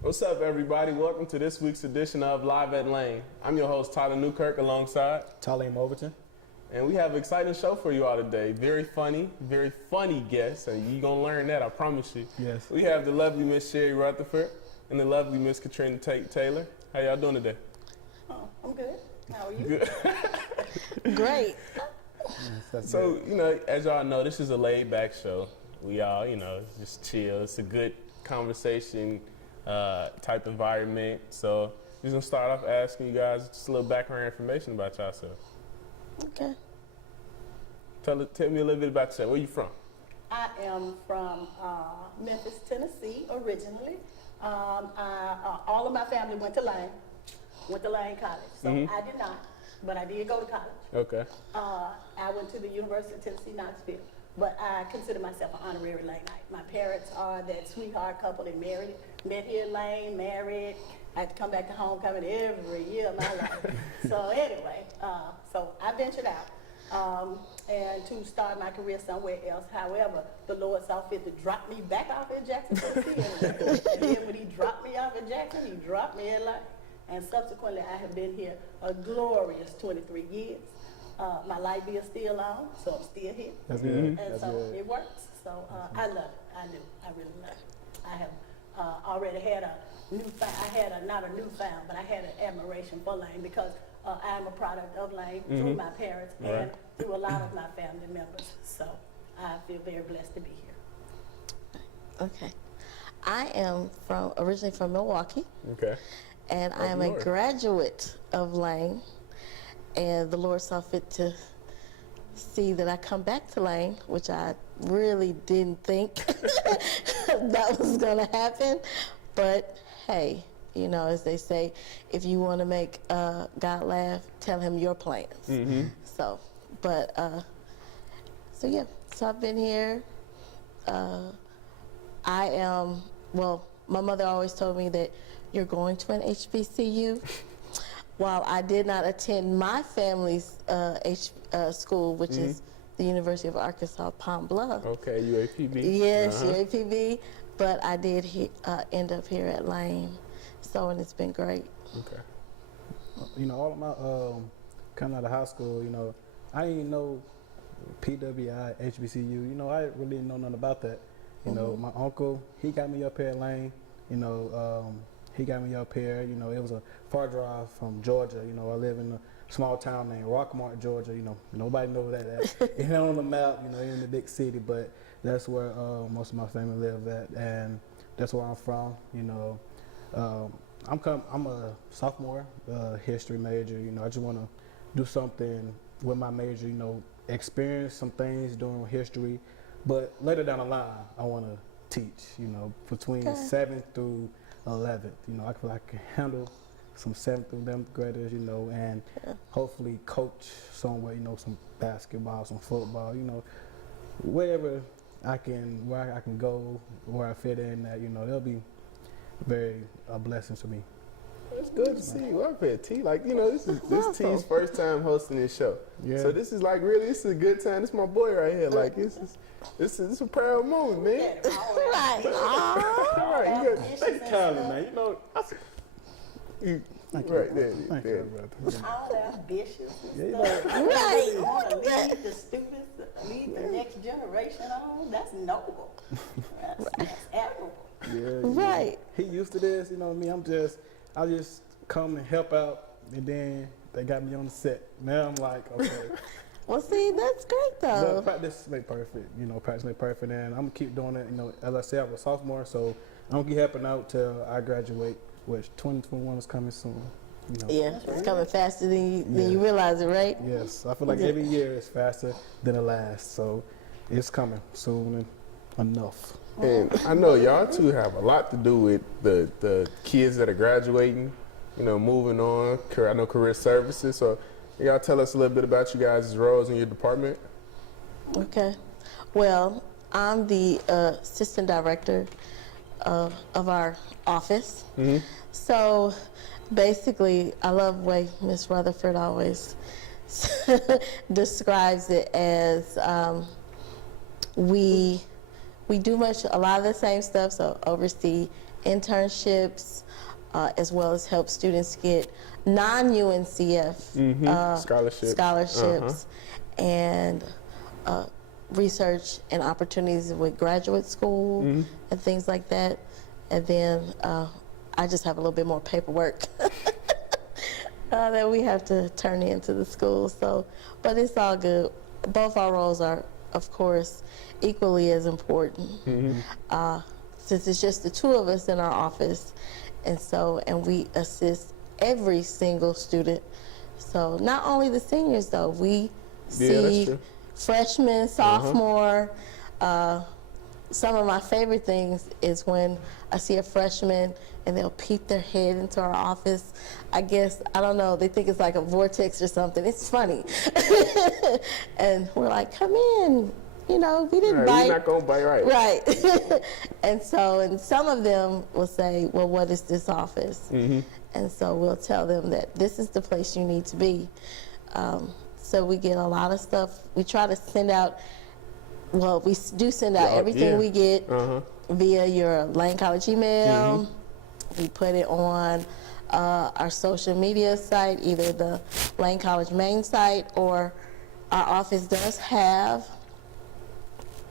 What's up, everybody? Welcome to this week's edition of Live at Lane. I'm your host, Tileem Newkirk, alongside Tileem Overton. And we have an exciting show for you all today. Very funny guests, and you're going to learn that, I promise you. Yes. We have the lovely Miss Rutherford and the lovely Miss Katrina Taylor. How y'all doing today? Oh, I'm good. How are you? Good. Great. Yes, So, good. you know, as y'all know, this is a laid-back show. We all, you know, just chill. It's a good conversation type environment. So we're going to start off asking you guys just a little background information about yourself. Okay. Tell me a little bit about yourself. Where you from? I am from Memphis, Tennessee, originally. All of my family went to Lane College. So I did not, but I did go to college. Okay. I went to the University of Tennessee, Knoxville, but I consider myself an honorary Laneite. My parents are that sweetheart couple that met here in Lane, married. I had to come back to homecoming every year of my life. So anyway, so I ventured out and to start my career somewhere else. However, the Lord saw fit to drop me back off in Jackson, Tennessee. And then when he dropped me off in Jackson, he dropped me in Lane. And subsequently, I have been here a glorious 23 years. My light bill still on, so I'm still here. That's good. And That's so good. it works. So I love it. I do. I really love it. I have already had a not a newfound, but I had an admiration for Lane because I'm a product of Lane through my parents and through a lot of my family members. So I feel very blessed to be here. Okay. I am originally from Milwaukee. Okay. And I am a graduate of Lane. And the Lord saw fit to see that I come back to Lane, which I really didn't think that was going to happen. But hey, you know, as they say, if you want to make God laugh, tell him your plans. So yeah, so I've been here. My mother always told me that you're going to an HBCU. While I did not attend my family's school, which is the University of Arkansas, Palm Bluff. Okay, UAPB. Yes, UAPB. But I did end up here at Lane, and it's been great. Okay. You know, all of my coming out of high school, you know, I didn't know PWI, HBCU. You know, I really didn't know nothing about that. You know, my uncle, he got me up here at Lane. You know, he got me up here. You know, it was a far drive from Georgia. You know, I live in a small town named Rockmart, Georgia. You know, nobody knows that. It's not on the map. You know, in the big city, but that's where most of my family live at, and that's where I'm from. You know, I'm a sophomore, history major. You know, I just want to do something with my major. You know, experience some things during history, but later down the line, I want to teach. You know, between 7th through 11th. You know, I feel like I can handle some 7th through 11th graders. You know, and hopefully coach somewhere. You know, some basketball, some football. You know, where I can go, where I fit in. That, you know, they'll be a blessing to me. It's good to see you up here, T. Like, you know, this T's first time hosting this show. Yeah. So this is like this is a good time. This is my boy right here. Like this is a proud moment, man. Right. All right, you got take time, man. You know, right there. Thank you, brother. All ambitious and Yeah, stuff. Right. You want to lead the students, lead the next generation on. That's noble. That's admirable. Yeah, Right. He used to this, you know me. I just come and help out, and then they got me on the set. Now I'm like, okay. Well, see, that's great, though. But practice make perfect. You know, practice make perfect, and I'm gonna keep doing it. You know, as I said, I'm a sophomore, so I'm gonna keep helping out till I graduate, which 2021 is coming soon. You know. Yeah, it's coming faster than you realize it, right? Yes, I feel like every year is faster than the last, so it's coming soon enough. And I know y'all two have a lot to do with the kids that are graduating, you know, moving on. I know career services. So y'all tell us a little bit about you guys' roles in your department. Okay. Well, I'm the assistant director of our office. So basically, I love the way Miss Rutherford always describes it as we we do a lot of the same stuff, so oversee internships, as well as help students get non-UNCF scholarships and research and opportunities with graduate school and things like that. And then I just have a little bit more paperwork that we have to turn into the school. So, but it's all good. Both our roles are, of course, equally as important. Since it's just the two of us in our office, and we assist every single student. So not only the seniors though, we see freshmen, sophomore. Some of my favorite things is when I see a freshman and they'll peep their head into our office. I guess, I don't know, they think it's like a vortex or something. It's funny. And we're like, come in. You know, we didn't bite. We're not going to bite, right? Right. And some of them will say, well, what is this office? And so we'll tell them that this is the place you need to be. So we get a lot of stuff. We try to send out, well, we do send out everything we get via your Lane College email. We put it on our social media site, either the Lane College main site, or our office does have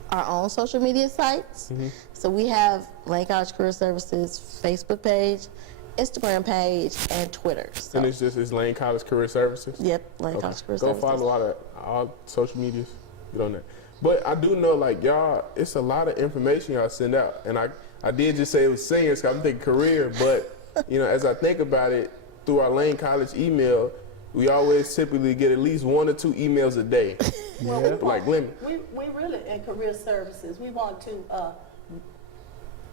our own social media sites. So we have Lane College Career Services Facebook page, Instagram page, and Twitter. So. And it's Lane College Career Services? Yep, Lane College Career Go Services. follow all social medias. Get on that. But I do know, like, y'all, it's a lot of information y'all send out. And I did just say it was seniors, because I'm thinking career, but, you know, as I think about it, through our Lane College email, we always typically get at least 1 or 2 emails a day. Well, limit. We really, in career services, we want to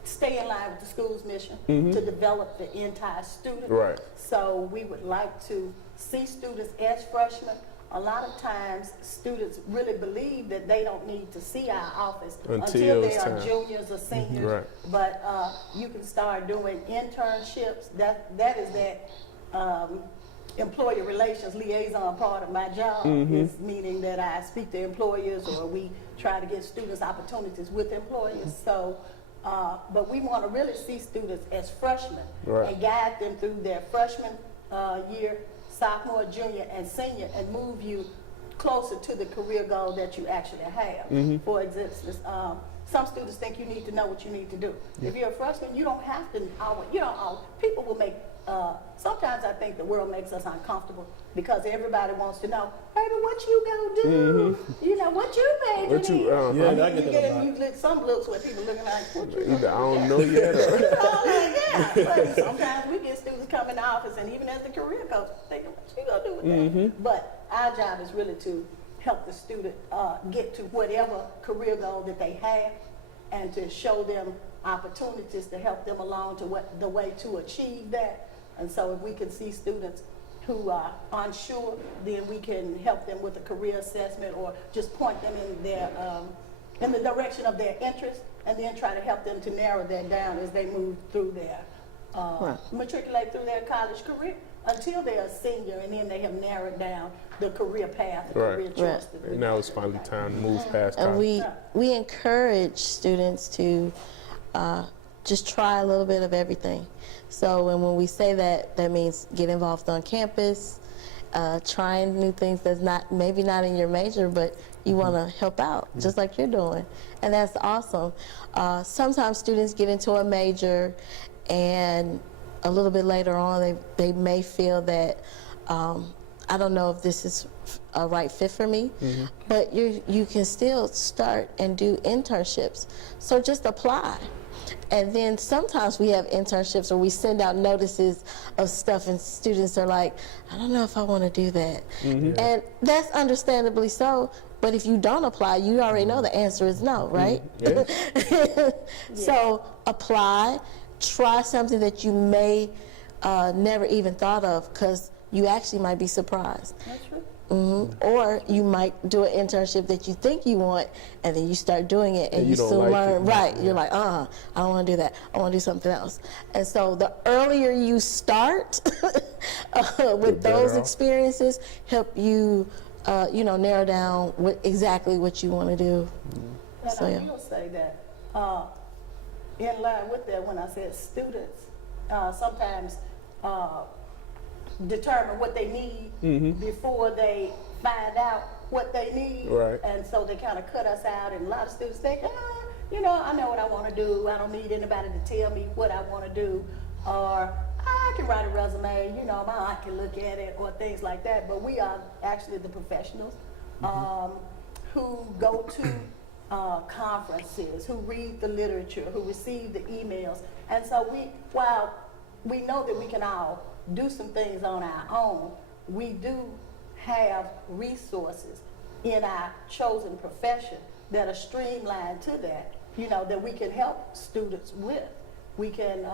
stay in line with the school's mission to develop the entire student. Right. So we would like to see students as freshmen. A lot of times, students really believe that they don't need to see our office until they are juniors or seniors. Right. But you can start doing internships. That is that employer relations liaison part of my job, is meaning that I speak to employers, or we try to get students opportunities with employers. So, but we want to really see students as freshmen and guide them through their freshman year, sophomore, junior, and senior, and move you closer to the career goal that you actually have. For instance, some students think you need to know what you need to do. If you're a freshman, you don't have to. People will make. Sometimes I think the world makes us uncomfortable because everybody wants to know, baby, what you gonna do? You know, what you made to me? You get some looks where people looking like, what you Either I don't know yet. But sometimes we get students come in the office, and even as the career coach, thinking, what you gonna do with that? But our job is really to help the student get to whatever career goal that they have, and to show them opportunities to help them along to the way to achieve that. And so if we can see students who are unsure, then we can help them with a career assessment, or just point them in the direction of their interest, and then try to help them to narrow that down as they move through their matriculate through their college career until they're a senior, and then they have narrowed down the career path, the career choice. And now it's finally time to move past And college. we encourage students to just try a little bit of everything. So when we say that, that means get involved on campus, trying new things that's maybe not in your major, but you want to help out, just like you're doing. And that's awesome. Sometimes students get into a major, and a little bit later on, they may feel that, I don't know if this is a right fit for me, but you can still start and do internships. So just apply. And then sometimes we have internships where we send out notices of stuff, and students are like, I don't know if I want to do that. And that's understandably so, but if you don't apply, you already know the answer is no, right? So apply, try something that you may never even thought of, because you actually might be surprised. That's true. Or you might do an internship that you think you want, and then you start doing it, and you soon learn. You're like, I don't want to do that. I want to do something else. And so the earlier you start with those experiences, help you, narrow down exactly what you want to do. And I will say that in line with that, when I said students sometimes determine what they need before they find out what they need. Right. And so they kind of cut us out, and a lot of students think, you know, I know what I want to do. I don't need anybody to tell me what I want to do. Or I can write a resume, you know, my aunt can look at it, or things like that. But we are actually the professionals who go to conferences, who read the literature, who receive the emails. And so while we know that we can all do some things on our own, we do have resources in our chosen profession that are streamlined to that, you know, that we can help students with. We can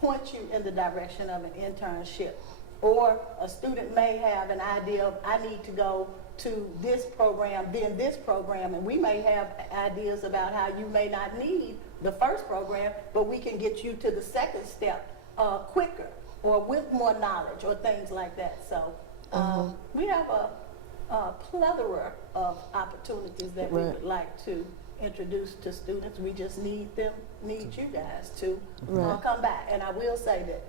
point you in the direction of an internship. Or a student may have an idea of, I need to go to this program, then this program, and we may have ideas about how you may not need the first program, but we can get you to the second step quicker, or with more knowledge, or things like that. So we have a plethora of opportunities that we would like to introduce to students. We just need you guys to come back. And I will say that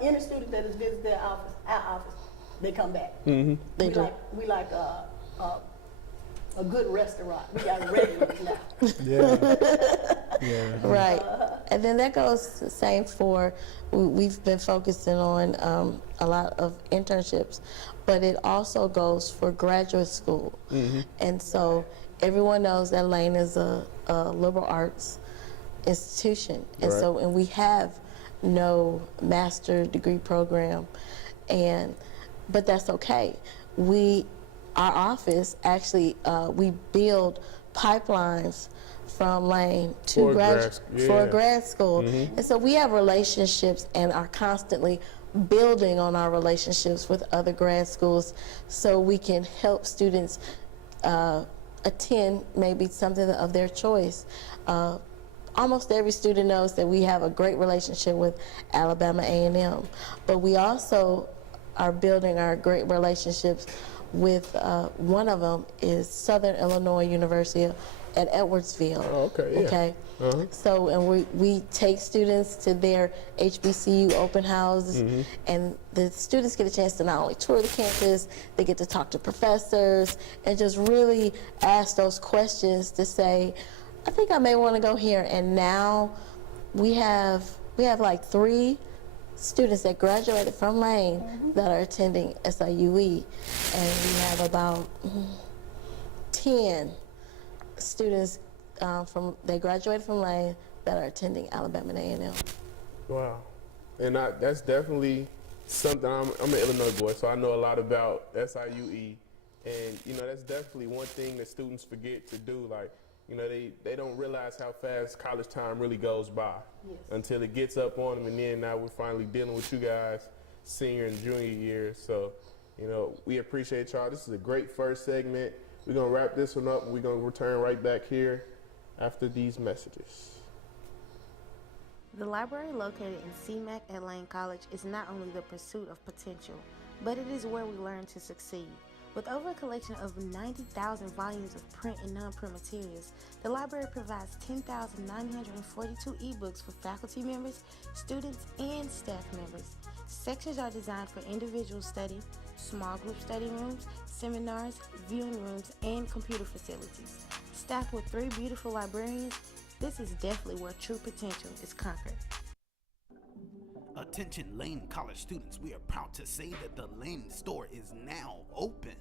any student that has visited our office, they come back. We like a good restaurant. We got regulars now. Right. And then that goes the same for, we've been focusing on a lot of internships, but it also goes for graduate school. And so everyone knows that Lane is a liberal arts institution. And so, and we have no master degree program, but that's okay. Our office actually, we build pipelines from Lane to grad school. And so we have relationships and are constantly building on our relationships with other grad schools so we can help students attend maybe something of their choice. Almost every student knows that we have a great relationship with Alabama A&M, but we also are building our great relationships with one of them is Southern Illinois University at Edwardsville. Okay. So, and we take students to their HBCU open houses, and the students get a chance to not only tour the campus, they get to talk to professors and just really ask those questions to say, I think I may want to go here. And now we have like 3 students that graduated from Lane that are attending SIUE, and we have about 10 students that graduated from Lane that are attending Alabama A&M. Wow. And that's definitely something. I'm an Illinois boy, so I know a lot about SIUE, and you know, that's definitely one thing that students forget to do. Like, you know, they don't realize how fast college time really goes by until it gets up on them, and then now we're finally dealing with you guys senior and junior year. So, you know, we appreciate y'all. This is a great first segment. We're going to wrap this one up, and we're going to return right back here after these messages. The library located in CMAC at Lane College is not only the pursuit of potential, but it is where we learn to succeed. With over a collection of 90,000 volumes of print and non-print materials, the library provides 10,942 ebooks for faculty members, students, and staff members. Sections are designed for individual study, small group study rooms, seminars, viewing rooms, and computer facilities. Staffed with 3 beautiful librarians, this is definitely where true potential is conquered. Attention Lane College students, we are proud to say that the Lane store is now open.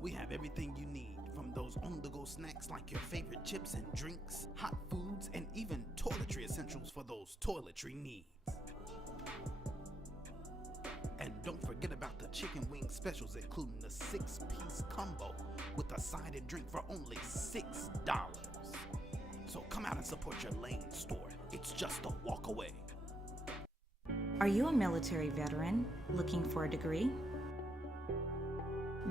We have everything you need, from those on-the-go snacks like your favorite chips and drinks, hot foods, and even toiletry essentials for those toiletry needs. And don't forget about the chicken wing specials, including the 6-piece combo with a side and drink for only $6. So come out and support your Lane store. It's just a walk away. Are you a military veteran looking for a degree?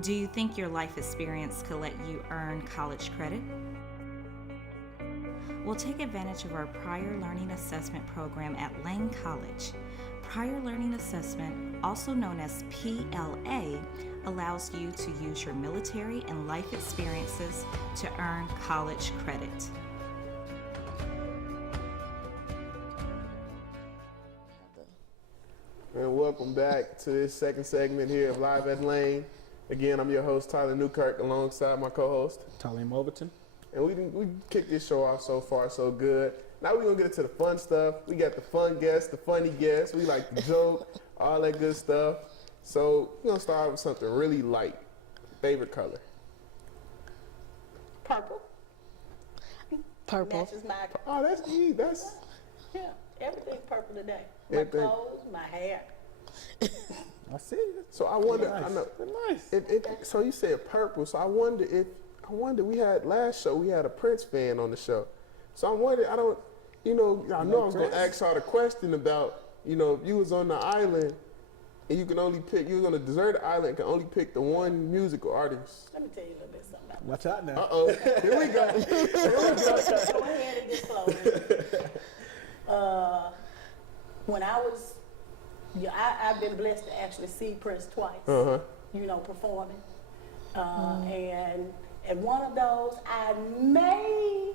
Do you think your life experience could let you earn college credit? Well, take advantage of our Prior Learning Assessment program at Lane College. Prior Learning Assessment, also known as PLA, allows you to use your military and life experiences to earn college credit. welcome back to this second segment here of Live at Lane. Again, I'm your host, Tyler Newkirk, alongside my co-host, Tileem Overton. and we kicked this show off so far so good. Now we're gonna get into the fun stuff. We got the fun guests, the funny guests. We like to joke, all that good stuff. So we're gonna start with something really light. Favorite color? Purple. Purple. Matches my, Oh, that's easy. That's yeah, everything's purple today. My Everything. clothes, my hair. I see it. so. I wonder. Nice. I know. Nice. So you said purple. So I wonder. We had last show. We had a Prince fan on the show. So I wonder. I know I was gonna ask y'all the question about if you was on the island and you can only pick. You was on a deserted island and can only pick the one musical artist. Let me tell you a little bit something about Watch out now. Here we go. Go ahead and disclose it. When I was, I've been blessed to actually see Prince twice, performing. And at one of those, I may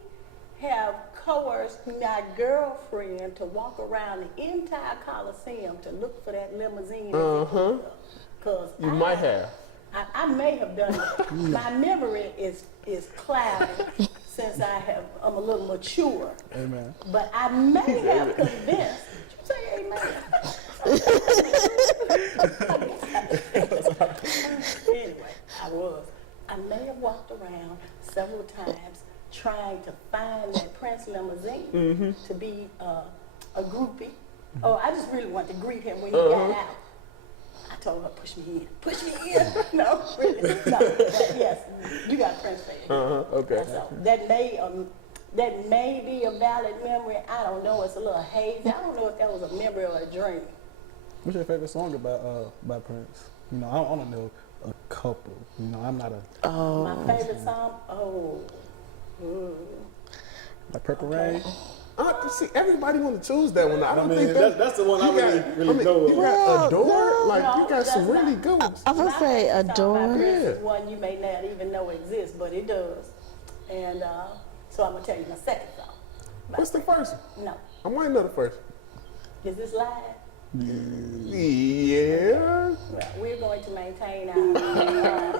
have coerced my girlfriend to walk around the entire Coliseum to look for that limousine. Because You might have. I may have done it. My memory is clouded since I'm a little mature. Amen. But I may have convinced. Did you say amen? Anyway, I may have walked around several times trying to find that Prince limousine to be a groupie. Oh, I just really wanted to greet him when he got out. I told her, push me in. No, really. No, but yes, you got a Prince fan. Okay. So that may be a valid memory. I don't know. It's a little hazy. I don't know if that was a memory or a dream. What's your favorite song by Prince? I don't know a couple. I'm not a My favorite song? like Purple Rain. See, everybody want to choose that one. I don't think that's the one I really know. You got Adore, No, you got some that's really not- good ones. I was gonna say My favorite song by Adore. Prince is Yeah. one you may not even know exists, but it does. And so I'm gonna tell you my second song. What's the first one? No. I might know the first. Is this live? Yeah. Well, we're going to maintain our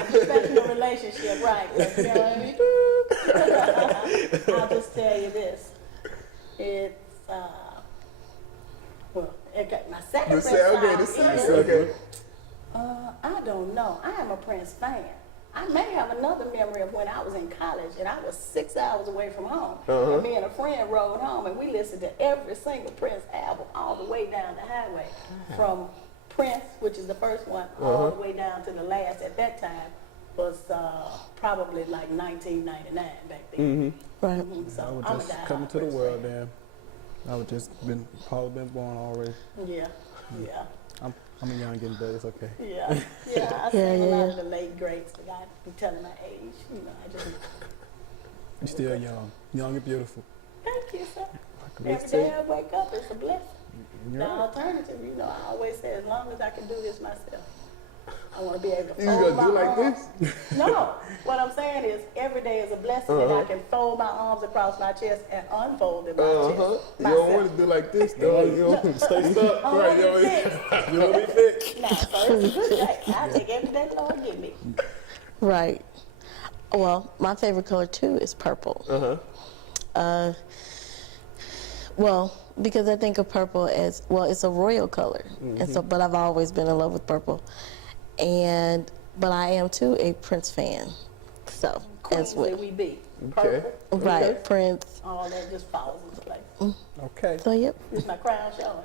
professional relationship, right? You know what I mean? I'll just tell you this. It's, okay, my second Prince song is, Okay. I don't know. I am a Prince fan. I may have another memory of when I was in college and I was 6 hours away from home. And me and a friend rode home and we listened to every single Prince album all the way down the highway. From Prince, which is the first one, all the way down to the last at that time was probably like 1999 back then. Right. So I was I'm a just diehard coming to the Prince world fan. then. I was just Paul been born already. Yeah. I'm young getting better. It's okay. Yeah. I sing a lot of the late greats, but I be telling my age. I just. You're still young and beautiful. Thank you, sir. can Every day I wake up, it's a blessing. You're The right. alternative, I always say, as long as I can do this myself, I want to be able to You fold gonna my do like arms. this? No, what I'm saying is every day is a blessing that I can fold my arms across my chest and unfold in my chest You don't myself. want to do like this though. You don't stay stuck. I Right, want to be you fit. don't be thick. Nah, so it's a good day. I take every day the Lord give me. Right. Well, my favorite color too is purple. Well, because I think of purple as, it's a royal color. And so, but I've always been in love with purple. But I am too a Prince fan. So, as Queens well. that we be. Okay. Purple, Right, Prince. all that just falls into place. Okay. So, yep. This is my crown showing.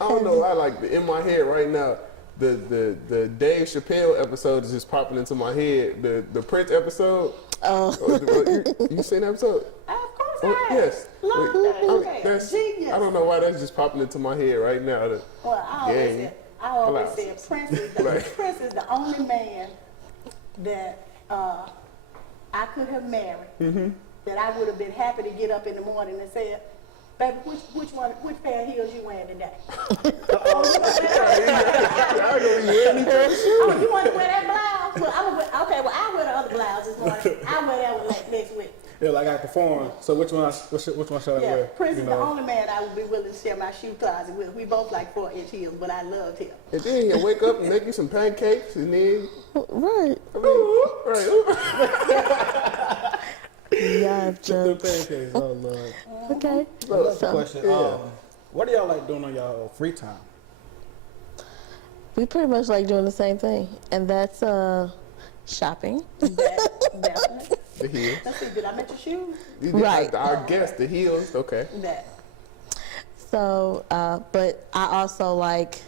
I don't know. I like in my head right now. The Dave Chappelle episode is just popping into my head. The Prince episode. Oh, You seen that episode? Of course I have. Yes. Love that. That's, Genius. I don't know why that's just popping into my head right now. Well, I always Blouse. said Right. Prince is the only man that I could have married that I would have been happy to get up in the morning and say, baby, which pair of heels you wearing today? Oh, you want to wear that blouse? Well, Okay, well, I wear the other blouse this morning. I wear that one next week. Yeah, like I perform. So which one should I Yeah, wear? Prince You is know? the only man I would be willing to share my shoe closet with. We both like 4-inch heels, but I loved him. And then he'll wake up and make you some pancakes, and then Right. I mean, right. Yeah, The jokes. pancakes. Oh Lord. Okay. Another question. yeah. What do y'all like doing on y'all free time? We pretty much like doing the same thing, and that's shopping. Definitely. The heels. Let's see, did I mention shoes? Right. Our guest, the heels. Okay. That. So, but I also like,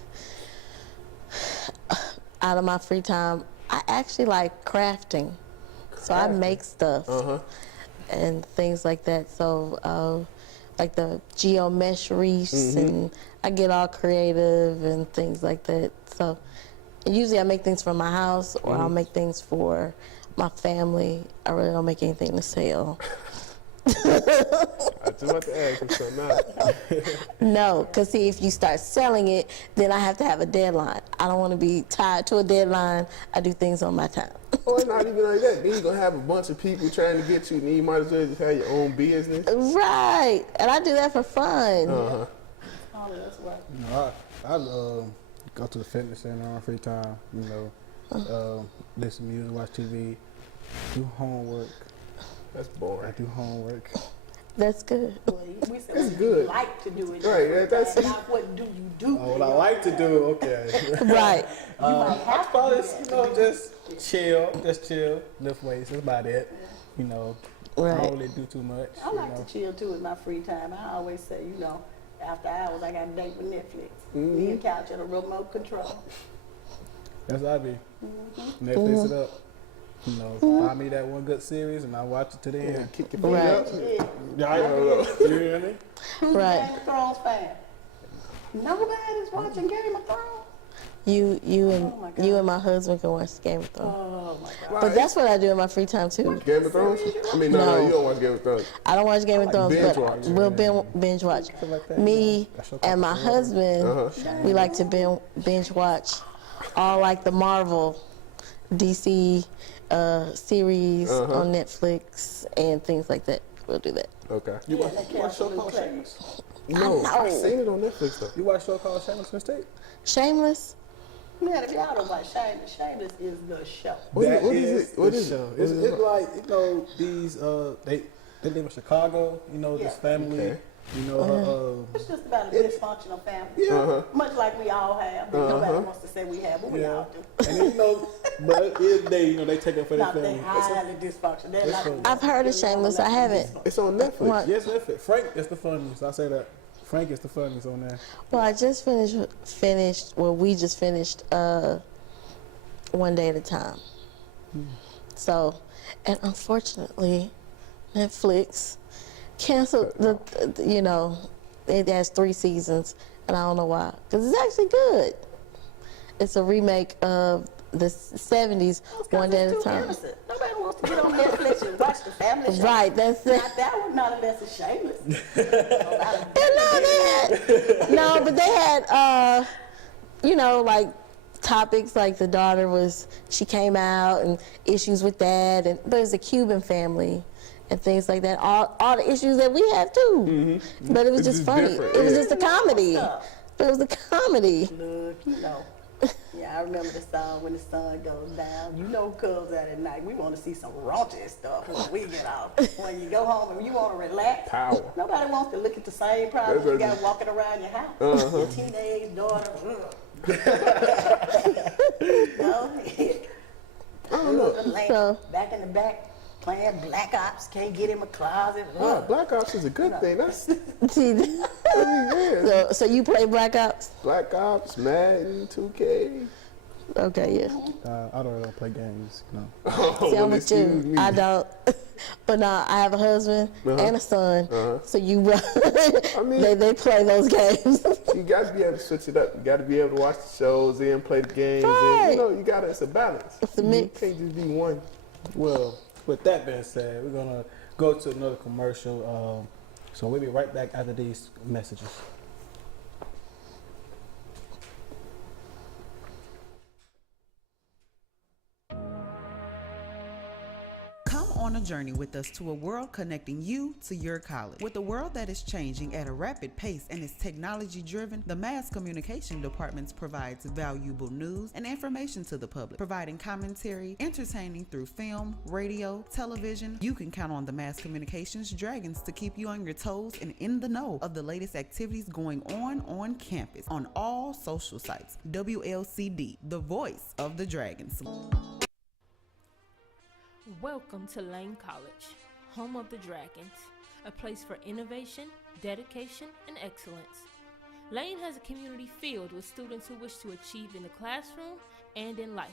out of my free time, I actually like crafting. So I make stuff and things like that. So, like the geometries, and I get all creative and things like that. So, and usually I make things for my house, or I'll make things for my family. I really don't make anything to sell. I just want to ask you something now. No, because see, if you start selling it, then I have to have a deadline. I don't want to be tied to a deadline. I do things on my time. Or it's not even like that. Then you're going to have a bunch of people trying to get you, and you might as well just have your own business. Right, and I do that for fun. Oh, that's right. You know, I go to the fitness center on free time. You know, listen to music, watch TV, do homework. That's boring. I do homework. That's good. Well, we said That's what good. you like to do it. Right, that's- not what do you do. Oh, what I like to do, okay. Right. You might have to Probably, do that. you know, just chill, lift weights. That's about it. You know, I Right. don't really do too much. I you like know. to chill too in my free time. I always say, you know, after hours I got to date with Netflix. Me and couch and a remote control. That's what I be. Netflix it up. You know, find me that one good series and I watch it to the end. Kick your feet Right. up. Yeah. Yeah, I know. You hear me? Who's Right. a Game of Thrones fan? Nobody's watching Game of Thrones. You Oh my God. and my husband can watch Game of Thrones. Oh my God. But that's what I do in my free time too. Game of Thrones? I mean, no, No. you don't watch Game of Thrones. I don't watch Game of Thrones, binge but watch. we'll binge watch. like that, Me That's your and my kind of husband, we like to binge watch all like the Marvel, DC series on Netflix and things like that. We'll do that. Okay. You watch, that you watch a show Castle called and Shameless? No, know. I seen it on Netflix though. You watch a show called Shameless Mistake? Shameless. Man, if y'all don't watch Shameless, Shameless is the show. What That is it? What the is it? show. What It's, is it it's like, you know, these, they live in Chicago, you know, this Yeah. family, Okay. you know, It's just about a dysfunctional family. yeah. Much like we all have, but nobody wants to say we have, but we Yeah. all do. And then, you know, but they, you know, they take up for their Not they family. highly dysfunctional. They're like, I've heard of Shameless. I haven't. It's on Netflix. What? Yes, Netflix. Frank is the funniest. I say that. Frank is the funniest on there. Well, I just finished. Well, we just finished One Day at a Time. So, and unfortunately, Netflix canceled you know, it has 3 seasons, and I don't know why. Because it's actually good. It's a remake of the 70s, One Day at a Time. Innocent. Nobody wants to get on Netflix and watch the family show. Right, that's it. Not that one, not unless it's Shameless. No, but they had, you know, like topics like the daughter she came out and issues with that, but it's a Cuban family and things like that. All the issues that we have too. But it was It's just just funny. different, It was yeah. just a comedy. It was a comedy. Look, you know. Yeah, I remember the song When the Sun Goes Down. You know who comes out at night. We want to see some raunchy stuff when we get off. When you go home and you want to relax. Power. Nobody wants to look at the same problems That's you what- got walking around your house. Your teenage daughter. No. I don't know. So- Back in the back, playing Black Ops. Can't get in my closet. Wow, Black Ops is a good thing. That's See, yeah. so you play Black Ops? Black Ops, Madden, 2K. Okay, yeah. I don't play games. No. Oh, See, I'm with you. excuse me. I don't. But no, I have a husband and a son. So you, mean- they play those games. You got to be able to switch it up. You got to be able to watch the shows and play the games. Right. And, you know, you got to. It's a balance. It's a mix. You can't just be one. Well, with that being said, we're going to go to another commercial. So we'll be right back after these messages. on a journey with us to a world connecting you to your college. With a world that is changing at a rapid pace and is technology driven, the Mass Communication Department provides valuable news and information to the public, providing commentary, entertaining through film, radio, television. You can count on the Mass Communications Dragons to keep you on your toes and in the know of the latest activities going on campus, on all social sites. WLCD, the voice of the Dragons. Welcome to Lane College, home of the Dragons, a place for innovation, dedication, and excellence. Lane has a community filled with students who wish to achieve in the classroom and in life.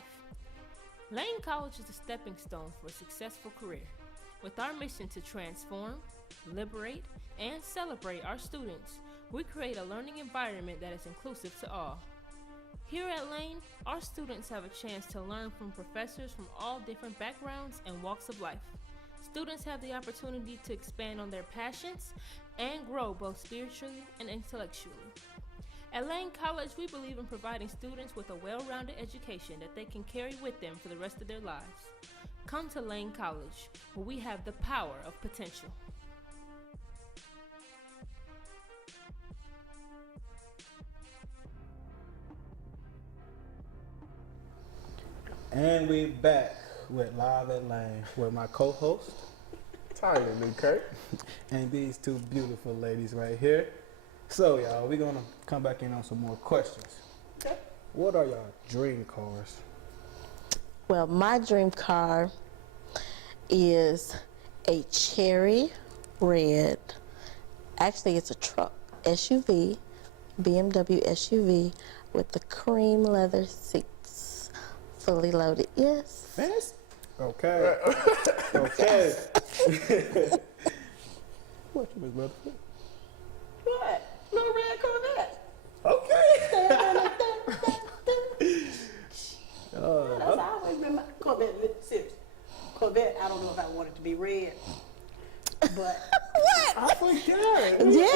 Lane College is a stepping stone for a successful career. With our mission to transform, liberate, and celebrate our students, we create a learning environment that is inclusive to all. Here at Lane, our students have a chance to learn from professors from all different backgrounds and walks of life. Students have the opportunity to expand on their passions and grow both spiritually and intellectually. At Lane College, we believe in providing students with a well-rounded education that they can carry with them for the rest of their lives. Come to Lane College, where we have the power of potential. And we back with Live at Lane with my co-host, Tileem, Newkirk. and these two beautiful ladies right here. So, y'all, we're going to come back in on some more questions. Okay. What are y'all dream cars? Well, my dream car is a cherry red, actually it's a truck, SUV, BMW SUV with the cream leather seats, fully loaded, yes. Yes. Okay. Okay. What you, Miss Rutherford? What? Little red Corvette. Okay. That's always been my Corvette. Seriously. Corvette, I don't know if I want it to be red, but I forgot. Yeah.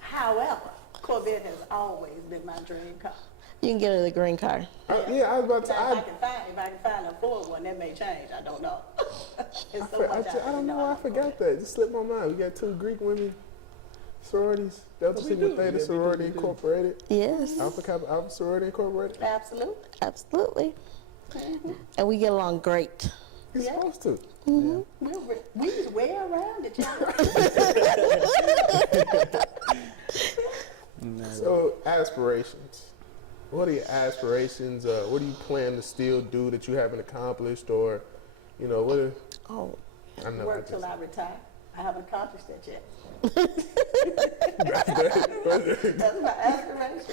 However, Corvette has always been my dream car. You can get her the green car. Yeah, I was about to. Now, if I can find a Ford one, that may change. I don't know. It's so much I don't know why I forgot that. It just slipped my mind. We got two Greek women sororities. Delta Sigma Theta Sorority Incorporated. Yes. Alpha Kappa Alpha Sorority Incorporated. Absolutely. Absolutely. And we get along great. You're supposed to. Mm-hmm. We was way around it, y'all. So, aspirations. What are your aspirations? What do you plan to still do that you haven't accomplished? Or, you know, what are... Oh. I know. Work till I retire. I haven't accomplished that yet. That's my aspiration.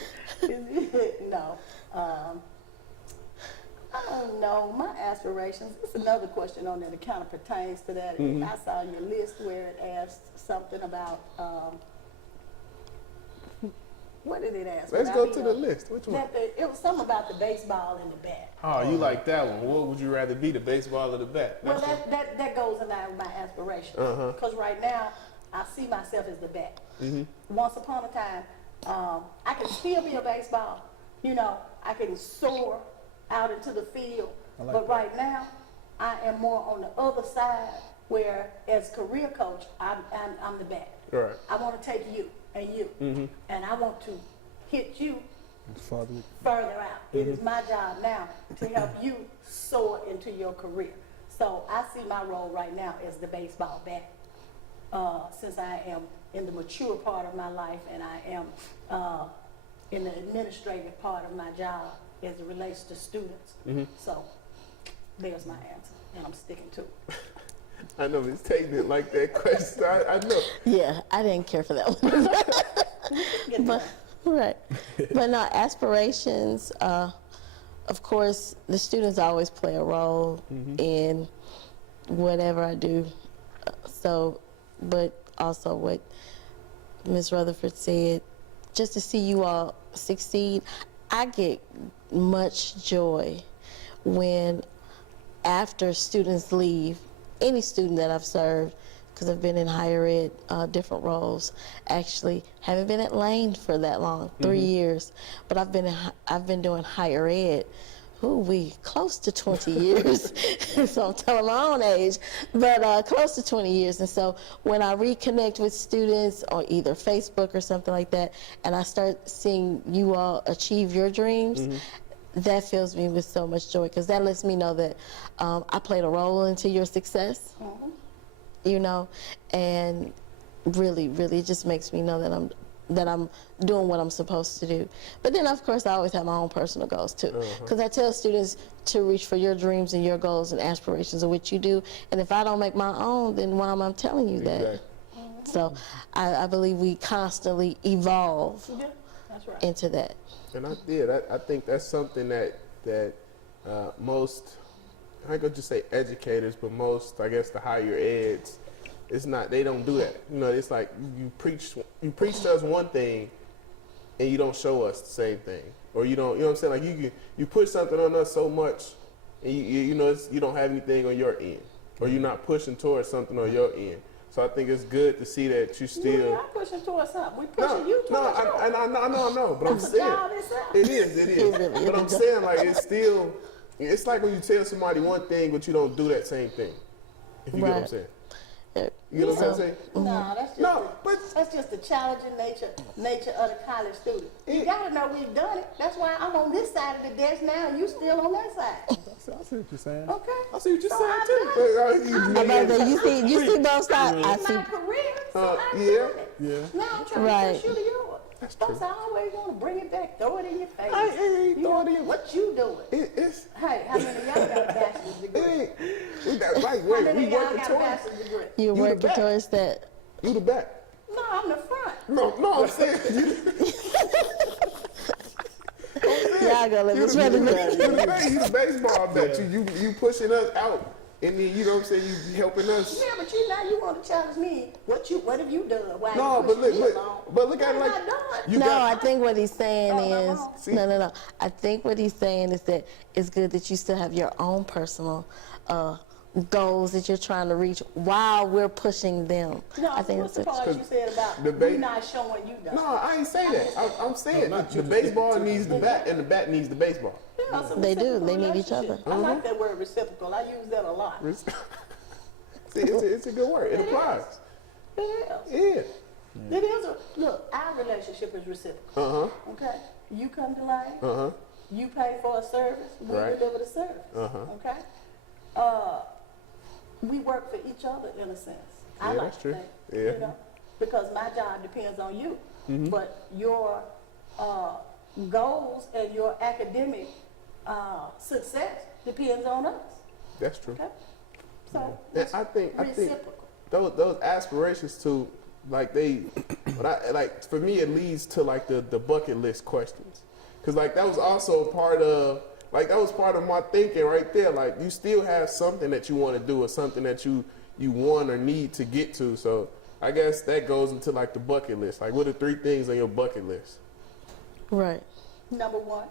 No. I don't know. My aspirations, it's another question on there that kind of pertains to that. Mm-hmm. I saw your list where it asked something about, what did it ask? Let's go to the list. Which one? It was something about the baseball and the bat. Oh, you like that one. What would you rather be, the baseball or the bat? Well, that goes in line with my aspiration. Because right now, I see myself as the bat. Once upon a time, I can still be a baseball. You know, I can soar out into the field. But right now, I am more on the other side where, as career coach, I'm the bat. Right. I want to take you and you, and I want to hit you Further out. It is my job now to help you soar into your career. So I see my role right now as the baseball bat. Since I am in the mature part of my life and I am in the administrative part of my job as it relates to students. So there's my answer, and I'm sticking to it. I know Ms. Tate didn't like that question. I know. Yeah, I didn't care for that one. But, right. But no, aspirations, of course, the students always play a role in whatever I do. So, but also what Ms. Rutherford said, just to see you all succeed, I get much joy when after students leave, any student that I've served, because I've been in higher ed, different roles, actually haven't been at Lane for that long, 3 years, but I've been doing higher ed, close to 20 years. So I'm telling my own age, but close to 20 years. And so when I reconnect with students on either Facebook or something like that, and I start seeing you all achieve your dreams, that fills me with so much joy, because that lets me know that I played a role into your success, you know, and really, really it just makes me know that I'm doing what I'm supposed to do. But then, of course, I always have my own personal goals, too. Because I tell students to reach for your dreams and your goals and aspirations of what you do. And if I don't make my own, then why am I telling you that? So I believe we constantly evolve into that. And I think that's something that most, I ain't gonna just say educators, but most, I guess, the higher eds, it's not, they don't do that. You know, it's like you preach to us one thing and you don't show us the same thing. Or you don't, you know what I'm saying? Like you put something on us so much and you know, you don't have anything on your end. Or you're not pushing towards something on your end. So I think it's good to see that you still. We're not pushing towards something. We're pushing you towards I know, but I'm saying. It is. But I'm saying, like, it's still, it's like when you tell somebody one thing, but you don't do that same thing. If you get what I'm saying. You know what I'm saying? No, that's just the challenging nature of the college student. You gotta know we've done it. That's why I'm on this side of the desk now, and you still on that side. I see what you're saying. Okay. I see what you're saying too. You see both sides. I It's see. my career, so I done it. Yeah. Now I'm trying to push you to yours. Folks always want to bring it back, throw it in your face. I ain't throwing it in. What you doing? Hey, how many of y'all got a bachelor's degree? We got How many of y'all got a bachelor's degree? You're working towards that. You the back. No, I'm the front. No, I'm saying Y'all gonna let me try to you the baseball bat. You pushing us out. And then, you know what I'm saying, you helping us. Yeah, but you want to challenge me. What have you done? Why No, you pushing me along? but look at it like I think what he's saying is no. I think what he's saying is that it's good that you still have your own personal goals that you're trying to reach while we're pushing them. No, I think what's the that's part you said about we not showing you that? No, I ain't saying that. I'm saying the baseball needs the bat and the bat needs the baseball. Yeah, it's a They do. reciprocal They need each relationship. other. I like that word reciprocal. I use that a lot. See, it's a good word. It applies. It is. Yeah. It is. Look, our relationship is reciprocal. Okay? You come to life. You pay for a service. We deliver the service. Okay? We work for each other in a sense. I like that's true. Think, Yeah. You know, because my job depends on you. But your goals and your academic success depends on us. That's true. Okay? So And I think reciprocal. those aspirations too, like for me it leads to like the bucket list questions, because like that was also part of my thinking right there. Like you still have something that you want to do or something that you want or need to get to. So I guess that goes into like the bucket list. Like what are 3 things on your bucket list? right. Number 1.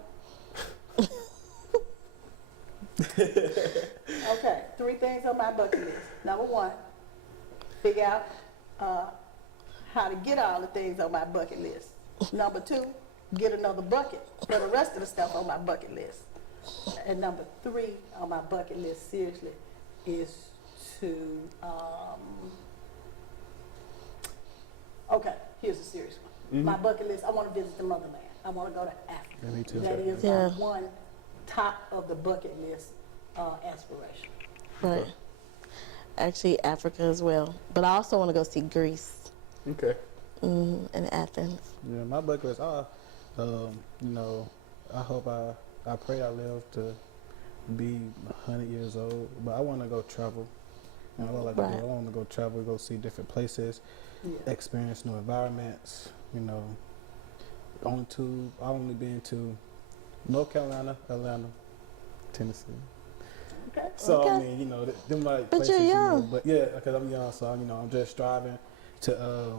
Okay, 3 things on my bucket list. Number 1, figure out how to get all the things on my bucket list. Number 2, get another bucket for the rest of the stuff on my bucket list. And number 3 on my bucket list, seriously, is to, okay, here's a serious one. My bucket list, I want to visit the motherland. I want to go to Africa. Yeah, me too. That is my one top of the bucket list aspiration. Right. Actually, Africa as well. But I also want to go see Greece. Okay. And Athens. Yeah, my bucket list. You know, I hope I pray I live to be 100 years old. But I want to go travel. You know, I like to do. I want to go travel, go see different places, experience new environments. You know, I only been to North Carolina, Atlanta, Tennessee. Okay. So I mean, you know, them like But places. you're young. You know, but yeah, because I'm young, so you know, I'm just striving to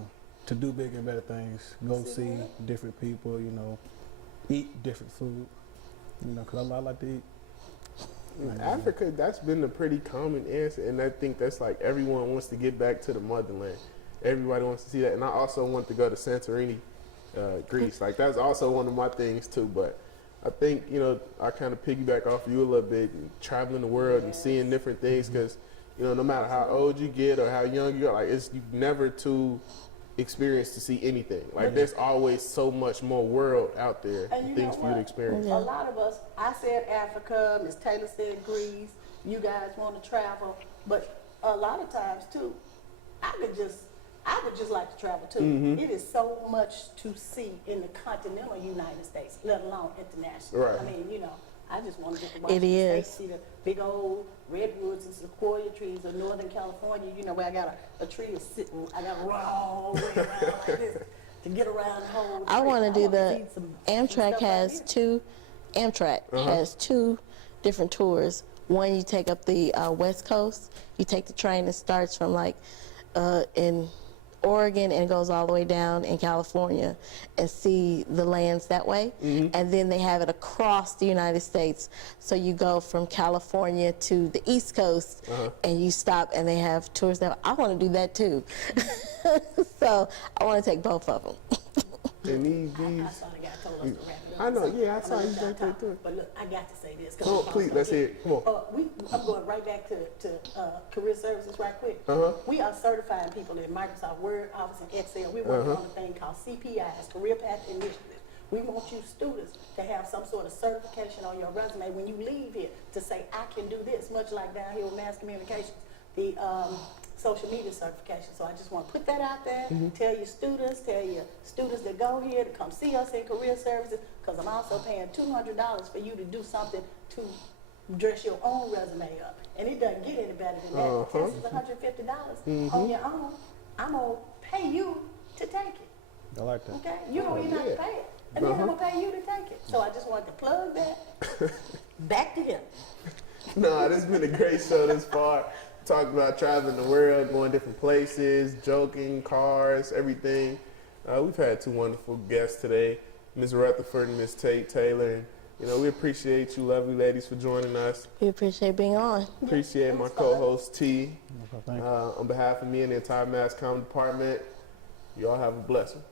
do bigger and better things. Go see different people. You know, eat different food. You know, because I like to eat. Africa, that's been a pretty common answer, and I think that's like everyone wants to get back to the motherland. Everybody wants to see that, and I also want to go to Santorini, Greece. Like that's also one of my things too. But I think, you know, I kind of piggyback off you a little bit, traveling the world and seeing different things, because, you know, no matter how old you get or how young you are, like, you're never too experienced to see anything. Like, there's always so much more world out there, And things for you to experience. A lot of us, I said Africa, Miss Taylor said Greece, you guys want to travel, but a lot of times too, I would just like to travel too. It is so much to see in the continental United States, let alone international. Right. I mean, you know, I just want to get to watch It the is. states, see the big old redwoods and sequoia trees of Northern California, you know, where I got a tree is sitting, I got to run all the way around like this to get around the whole tree. I want to do wanna the see some Amtrak stuff has out two. Amtrak has two different tours. One, you take up the West Coast. You take the train that starts from like in Oregon and goes all the way down in California and see the lands that way. And then they have it across the United States. So you go from California to the East Coast and you stop and they have tours that I want to do that too. So I want to take both of them. And I saw the guy told us to wrap it up. I know, yeah, I I'm saw gonna you let y'all right there talk, too. but look, I got to say this. Come on, please, let's hear it. Come on. I'm going right back to career services right quick. We are certifying people in Microsoft Word, Office, and Excel. We're working on a thing called CPIs, Career Path Initiative. We want you students to have some sort of certification on your resume when you leave here to say, I can do this, much like down here with mass communications, the social media certification. So I just want to put that out there, tell your students that go here to come see us in career services, because I'm also paying $200 for you to do something to dress your own resume up. And it doesn't get any better than that. The test is $150 on your own. I'm going to pay you to take it. I like that. Okay? You don't even have to pay it. And then I'm going to pay you to take it. So I just wanted to plug that. Back to him. No, this has been a great show this far. Talked about traveling the world, going different places, joking, cars, everything. We've had two wonderful guests today, Ms. Rutherford and Ms. Taylor. And, you know, we appreciate you lovely ladies for joining us. We appreciate being on. Appreciate my co-host T. Thank you. On behalf of me and the entire Mass Comm department, y'all have a blessing.